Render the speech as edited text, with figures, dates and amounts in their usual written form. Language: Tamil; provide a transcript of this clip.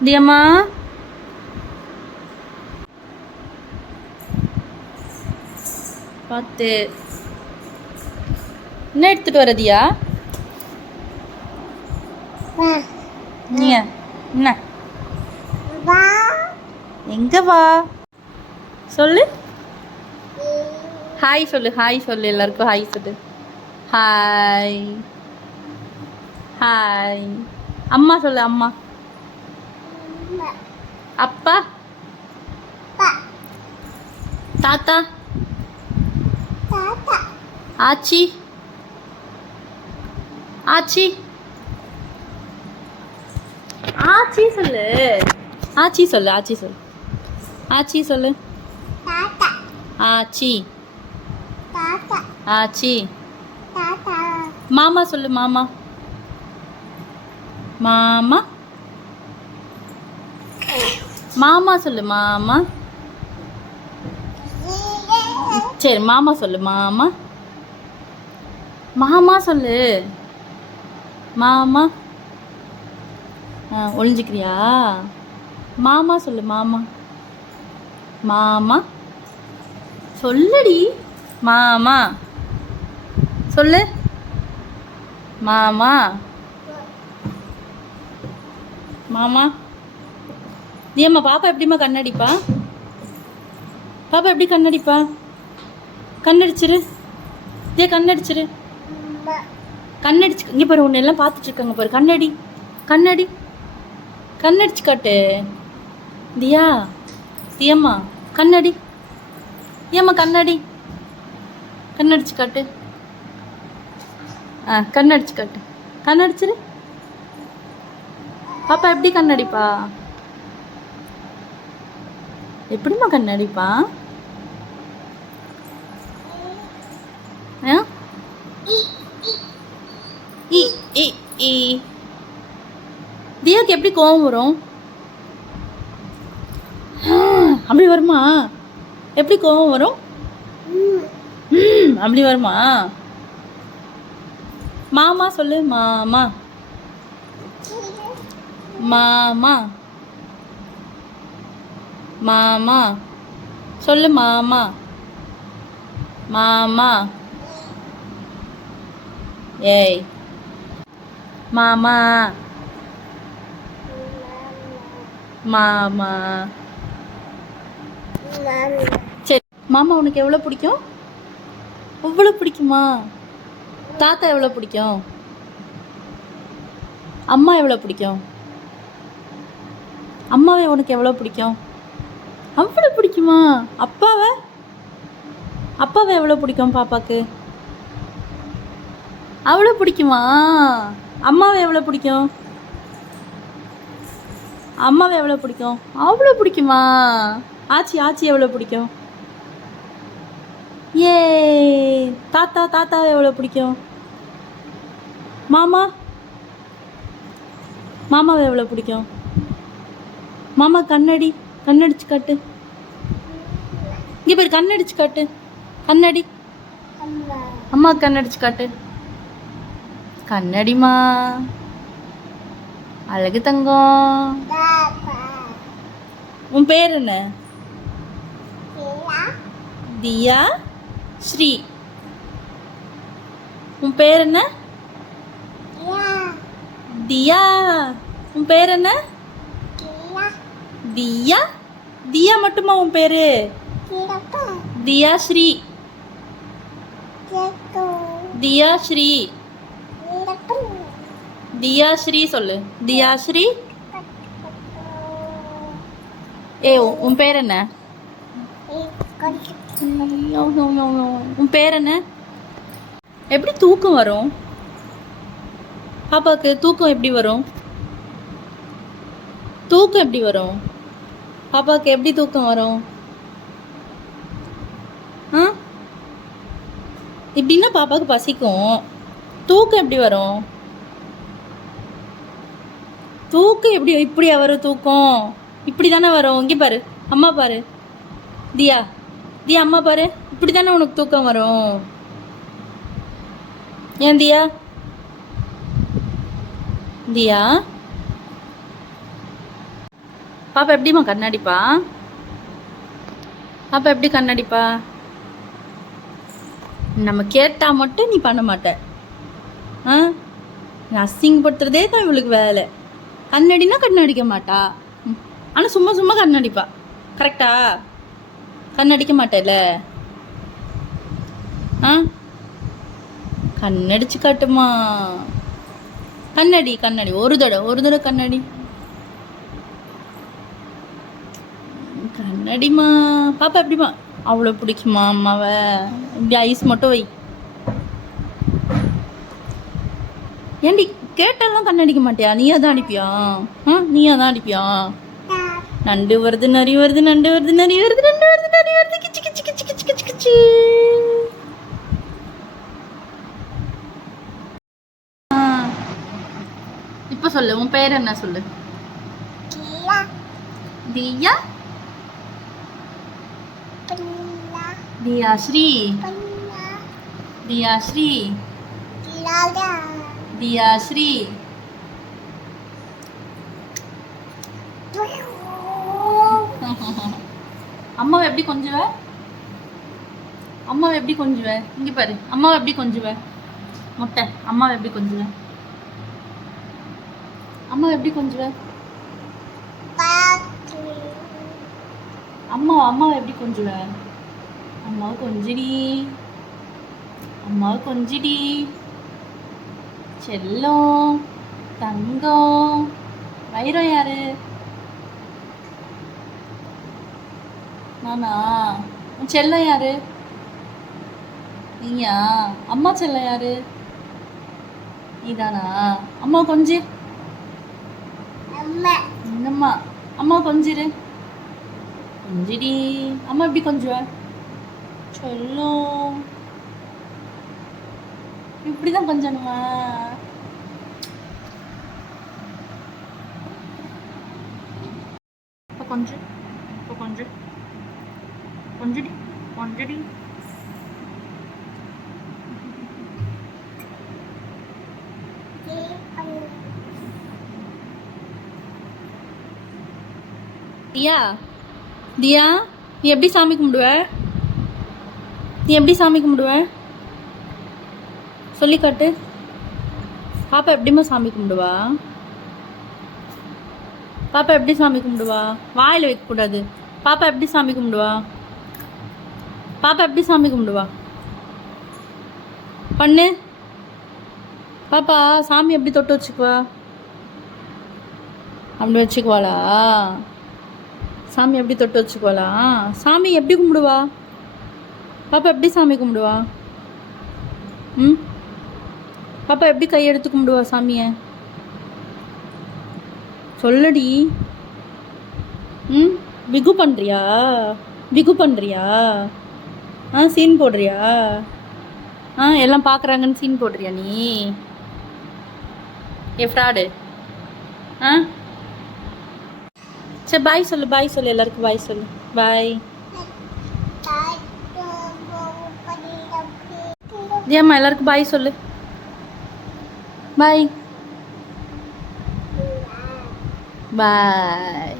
தியம்மா பார்த்து என்ன எடுத்துட்டு வரதியா நீ என்ன எங்க வா சொல்லு ஹாய் சொல்லு ஹாய் சொல்லு எல்லாருக்கும் ஹாய் சொல்லு ஹாய் ஹாய் அம்மா சொல்லு அம்மா அப்பா தாத்தா ஆச்சி ஆச்சி ஆச்சி சொல்லு ஆச்சி சொல்லு ஆச்சி சொல்லு ஆச்சி சொல்லு ஆச்சி ஆச்சி மாமா சொல்லு மாமா மாமா மாமா சொல்லு மாமா சரி மாமா சொல்லு மாமா மாமா சொல்லு மாமா ஒளிஞ்சிக்கிறியா மாமா சொல்லு மாமா மாமா சொல்லுடி மாமா சொல்லு மாமா மாமா ஏம்மா பாப்பா எப்படிம்மா கண்ணடிப்பா பாப்பா எப்படி கண்ணடிப்பா கண்ணடிச்சிரு இதே கண்ணடிச்சிரு கண்ணடிச்சு இங்கே பாரு ஒன்று எல்லாம் பார்த்துட்டு இருக்காங்க பாரு கண்ணடி கண்ணடி கண்ணடிச்சு காட்டு தியா தியம்மா கண்ணடி ஏம்மா கண்ணடி கண்ணடிச்சு காட்டு கண்ணடிச்சு காட்டு கண்ணடிச்சிரு பாப்பா எப்படி கண்ணடிப்பா எப்படிம்மா கண்ணடிப்பா தியாக்கு எப்படி கோவம் வரும் அப்படி வருமா எப்படி கோவம் வரும் அப்படி வருமா மாமா சொல்லு மாமா மாமா மாமா சொல்லு மாமா மாமா ஏய் மாமா மாமா சரி மாமா உனக்கு எவ்வளோ பிடிக்கும் எவ்வளோ பிடிக்குமா தாத்தா எவ்வளோ பிடிக்கும் அம்மா எவ்வளோ பிடிக்கும் அம்மாவை உனக்கு எவ்வளோ பிடிக்கும் அவ்வளோ பிடிக்குமா அப்பாவை அப்பாவை எவ்வளோ பிடிக்கும் பாப்பாக்கு அவ்வளோ பிடிக்குமா அம்மாவை எவ்வளோ பிடிக்கும் அம்மாவை எவ்வளோ பிடிக்கும் அவ்வளோ பிடிக்குமா ஆச்சி ஆச்சி எவ்வளோ பிடிக்கும் ஏ தாத்தா தாத்தாவை எவ்வளோ பிடிக்கும் மாமா மாமாவை எவ்வளோ பிடிக்கும் மாமா கண்ணடி கண்ணடிச்சு காட்டு இங்கே பேர் கண்ணடிச்சு காட்டு கண்ணடி அம்மா கண்ணடிச்சு காட்டு கண்ணடிமா அழகு தங்கம் உன் பேர் என்ன தியா ஸ்ரீ உன் பேர் என்ன தியா உன் பேர் என்ன தியா தியா மட்டுமா உன் பேரு தியா ஸ்ரீ தியா ஸ்ரீ தியா ஸ்ரீ சொல்லு தியா ஸ்ரீ ஏ உன் பேர் என்ன உன் பேர் என்ன எப்படி தூக்கம் வரும் பாப்பாவுக்கு தூக்கம் எப்படி வரும் தூக்கம் எப்படி வரும் பாப்பாவுக்கு எப்படி தூக்கம் வரும் இப்படின்னா பாப்பாவுக்கு பசிக்கும் தூக்கம் எப்படி வரும் தூக்கம் எப்படி இப்படியா வரும் தூக்கம் இப்படி தானே வரும் இங்கே பாரு அம்மா பாரு தியா தியா அம்மா பாரு இப்படி தானே உனக்கு தூக்கம் வரும் ஏன் தியா தியா பாப்பா எப்படிம்மா கண்ணாடிப்பா? பாப்பா எப்படி கண்ணாடிப்பா? நம்ம கேட்டா மட்டும் நீ பண்ண மாட்ட. ஆ, அசிங்கப்படுத்துறதே தான் இவளுக்கு வேலை. கண்ணாடினா கண்ணடிக்க மாட்டா, ஆனால் சும்மா சும்மா கண்ணடிப்பா. கரெக்டா? கண்ணடிக்க மாட்டேல? ஆ, கண்ணடிச்சு காட்டுமா. கண்ணடி கண்ணடி ஒரு தடவை கண்ணடி கண்ணடிமா. பாப்பா எப்படிமா? அவ்வளோ பிடிக்குமா அம்மாவை? இப்படி ஐஸ் மட்டும் வை. ஏண்டி கேட்டாலும் கண்ணடிக்க மாட்டியா? நீயா தான் அடிப்பியா? நீயா தான் அடிப்பியா? நண்டு வருது நரி வருது, நண்டு வருது நரி வருது, நண்டு வருது நரி வருது, கிச்சு கிச்சு கிச்சு கிச்சு கிச்சு கிச்சு. இப்போ சொல்லு, உன் பேர் என்ன சொல்லு? தியா. தியாஸ்ரீ. தியாஸ்ரீ. தியாஸ்ரீ. அம்மாவை எப்படி கொஞ்சுவ? அம்மாவை எப்படி கொஞ்சுவ? இங்க பாரு, அம்மாவை எப்படி கொஞ்சுவ? முட்டை. அம்மாவை எப்படி கொஞ்சுவ? அம்மாவை எப்படி கொஞ்சுவ? அம்மாவை எப்படி கொஞ்சுவ? அம்மாவை கொஞ்சிடி. அம்மாவை கொஞ்சிடி. செல்லம், தங்கம், வைரம் யாரு? நானா? உன் செல்லம் யாரு? நீயா? அம்மா செல்லம் யாரு? நீதானா? அம்மா கொஞ்சு. என்னம்மா? அம்மா கொஞ்சிரு. கொஞ்சிடி. அம்மா எப்படி கொஞ்சுவ? செல்லம், இப்படிதான் கொஞ்சணுமா? இப்போ கொஞ்சு. இப்போ கொஞ்சு. கொஞ்சடி கொஞ்சடி. தியா, தியா, நீ எப்படி சாமி கும்பிடுவ? நீ எப்படி சாமி கும்பிடுவ? சொல்லி காட்டு. பாப்பா எப்படிம்மா சாமி கும்பிடுவா? பாப்பா எப்படி சாமி கும்பிடுவா? வாயில் வைக்கக்கூடாது. பாப்பா எப்படி சாமி கும்பிடுவா? பாப்பா எப்படி சாமி கும்பிடுவா? பண்ணு. பாப்பா சாமி எப்படி தொட்டு வச்சுக்குவா? அப்படி வச்சுக்குவாளா? சாமி எப்படி தொட்டு வச்சுக்குவாளா? சாமி எப்படி கும்பிடுவா? பாப்பா எப்படி சாமி கும்பிடுவா? பாப்பா எப்படி கையெடுத்து கும்பிடுவா சாமியை? சொல்லடி. பிகு பண்ணுறியா? பிகு பண்ணுறியா? சீன் போடுறியா? எல்லாம் பார்க்குறாங்கன்னு சீன் போடுறியா நீ? ஃப்ராடு. சரி பாய் சொல்லு, பாய் சொல்லு, எல்லாருக்கும் பாய் சொல்லு. பாய். ஏம்மா எல்லாருக்கும் பாய் சொல்லு. பாய். பாய்.